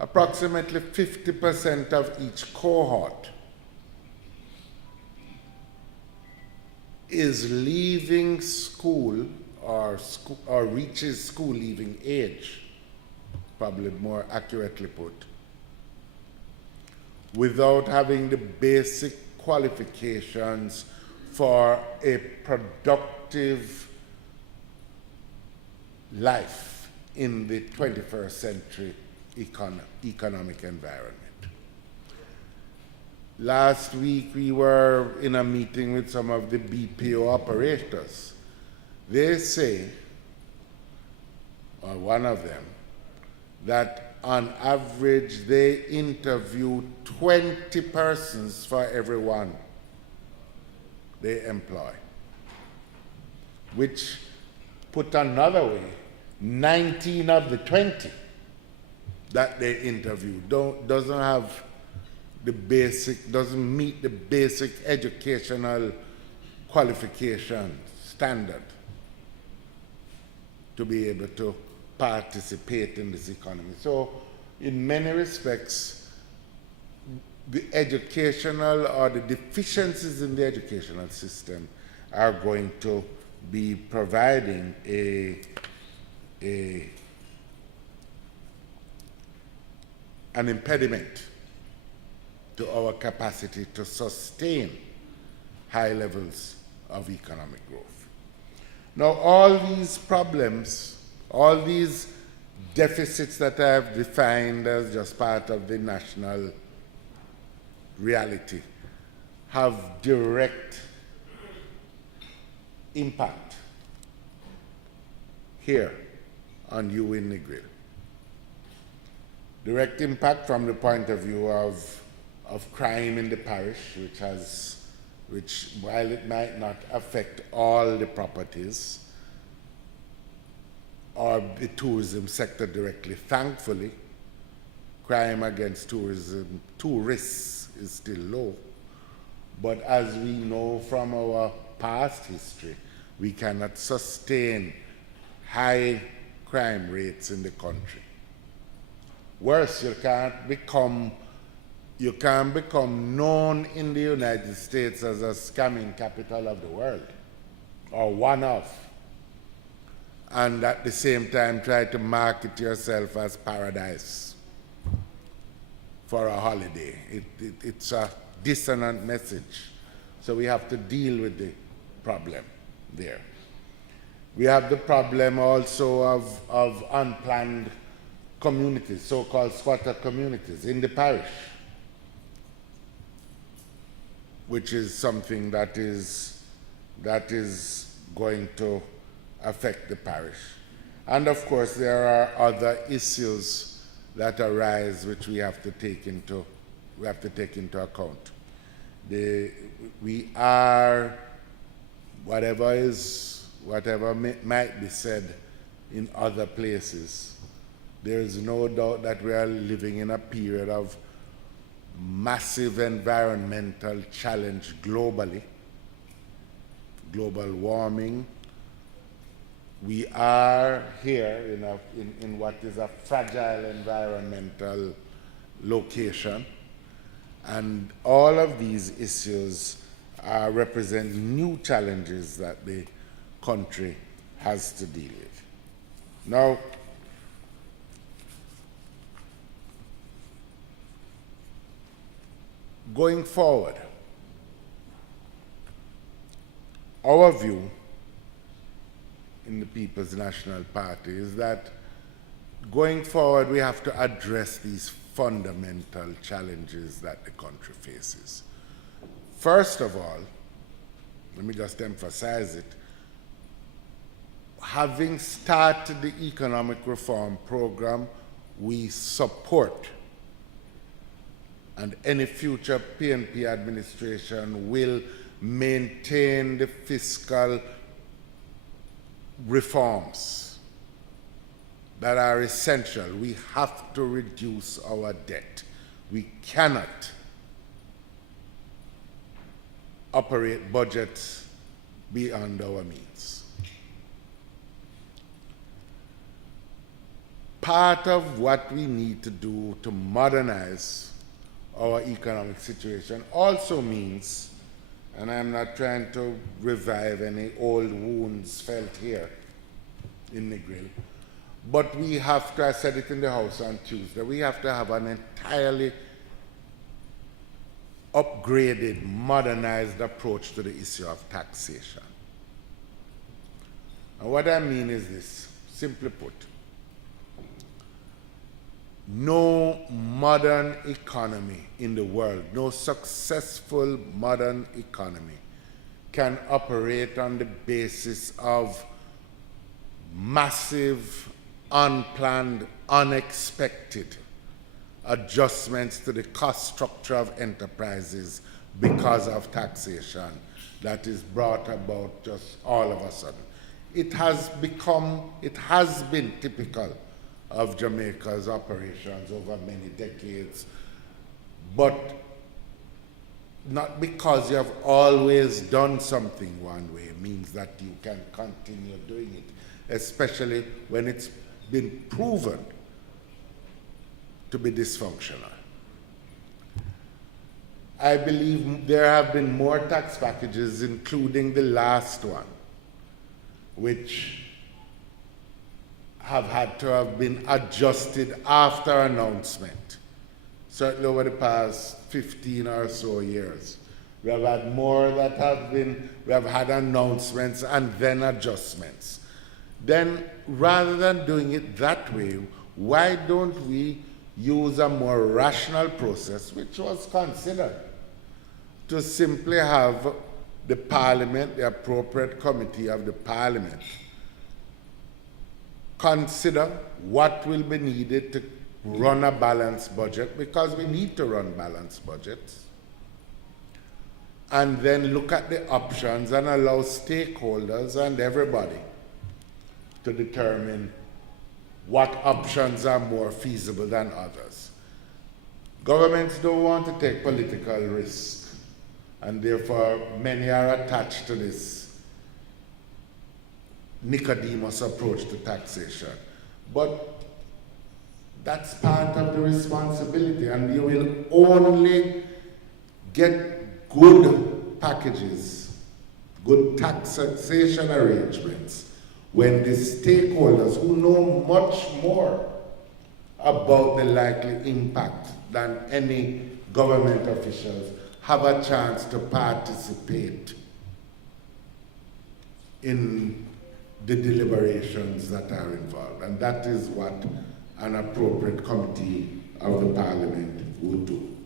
approximately 50% of each cohort is leaving school or reaches school leaving age, probably more accurately put, without having the basic qualifications for a productive life in the 21st century economic environment. Last week we were in a meeting with some of the BPO operators. They say, or one of them, that on average they interview 20 persons for every one they employ, which, put another way, 19 of the 20 that they interview doesn't meet the basic educational qualification standard to be able to participate in this economy. So in many respects, the educational or the deficiencies in the educational system are going to be providing an impediment to our capacity to sustain high levels of economic growth. Now, all these problems, all these deficits that I have defined as just part of the national reality have direct impact here on you in Negril. Direct impact from the point of view of crime in the parish, which while it might not affect all the properties or the tourism sector directly, thankfully, crime against tourists is still low. But as we know from our past history, we cannot sustain high crime rates in the country. Worse, you can't become known in the United States as a scamming capital of the world, or one of, and at the same time try to market yourself as paradise for a holiday. It's a dissonant message. So we have to deal with the problem there. We have the problem also of unplanned communities, so-called squatter communities in the parish, which is something that is going to affect the parish. And of course, there are other issues that arise which we have to take into account. We are, whatever might be said in other places, there is no doubt that we are living in a period of massive environmental challenge globally, global warming. We are here in what is a fragile environmental location, and all of these issues represent new challenges that the country has to deal with. Now, going forward, our view in the People's National Party is that going forward we have to address these fundamental challenges that the country faces. First of all, let me just emphasize it, having started the economic reform program, we support, and any future PNP administration will maintain the fiscal reforms that are essential. We have to reduce our debt. We cannot operate budgets beyond our means. part of what we need to do to modernize our economic situation also means, and I'm not trying to revive any old wounds felt here in Negril, but we have to, I said it in the House on Tuesday, we have to have an entirely upgraded, modernized approach to the issue of taxation. And what I mean is this, simply put, no modern economy in the world, no successful modern economy can operate on the basis of massive, unplanned, unexpected adjustments to the cost structure of enterprises because of taxation that is brought about just all of a sudden. It has been typical of Jamaica's operations over many decades, but not because you have always done something one way means that you can continue doing it, especially when it's been proven to be dysfunctional. I believe there have been more tax packages, including the last one, which have had to have been adjusted after announcement, certainly over the past 15 or so years. We have had more that have been, we have had announcements and then adjustments. Then, rather than doing it that way, why don't we use a more rational process, which was considered, to simply have the Parliament, the appropriate committee of the Parliament, consider what will be needed to run a balanced budget, because we need to run balanced budgets, and then look at the options and allow stakeholders and everybody to determine what options are more feasible than others. Governments don't want to take political risk, and therefore many are attached to this Nicodemus approach to taxation. But that's part of the responsibility, and you will only get good packages, good taxation arrangements, when the stakeholders who know much more about the likely impact than any government officials have a chance to participate in the deliberations that are involved. And that is what an appropriate committee of the Parliament would do.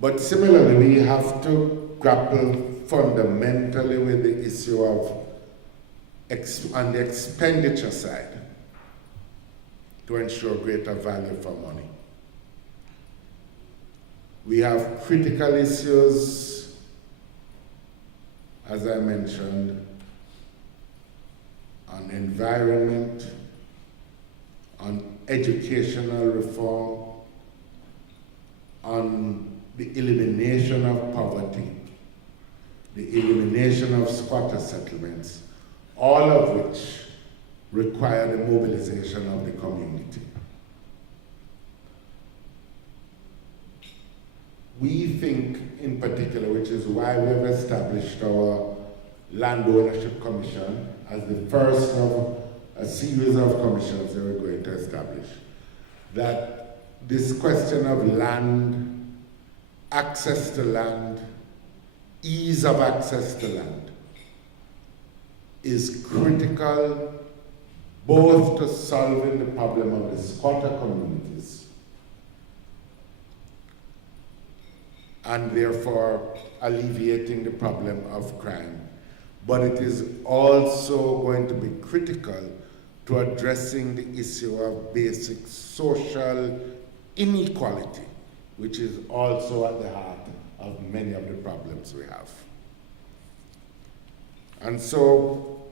But similarly, we have to grapple fundamentally with the issue of, on the expenditure side, to ensure greater value for money. We have critical issues, as I mentioned, on environment, on educational reform, on the elimination of poverty, the elimination of squatter settlements, all of which require the mobilization of the community. We think in particular, which is why we've established our Land Ownership Commission as the first of a series of commissions that we're going to establish, that this question of land, access to land, ease of access to land is critical both to solving the problem of the squatter communities and therefore alleviating the problem of crime. But it is also going to be critical to addressing the issue of basic social inequality, which is also at the heart of many of the problems we have. And so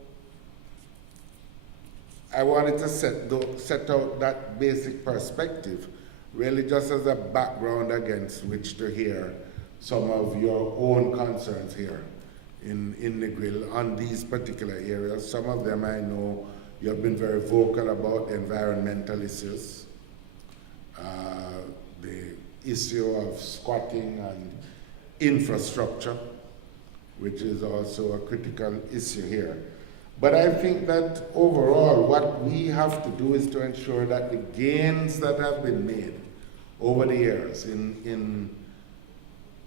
I wanted to set out that basic perspective, really just as a background against which to hear some of your own concerns here in Negril on these particular areas. Some of them I know You have been very vocal about environmental issues, the issue of squatting and infrastructure, which is also a critical issue here. But I think that overall, what we have to do is to ensure that the gains that have been made over the years in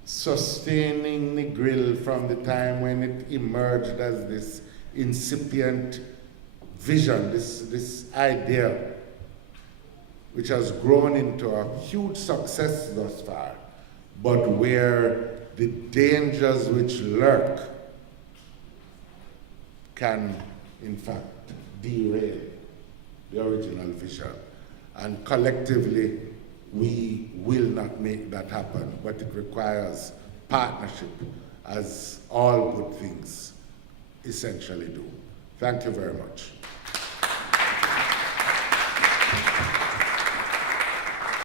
sustaining the grill from the time when it emerged as this incipient vision, this idea, which has grown into a huge success thus far, but where the dangers which lurk can, in fact, derail the original vision. And collectively, we will not make that happen, but it requires partnership, as all good things essentially do. Thank you very much.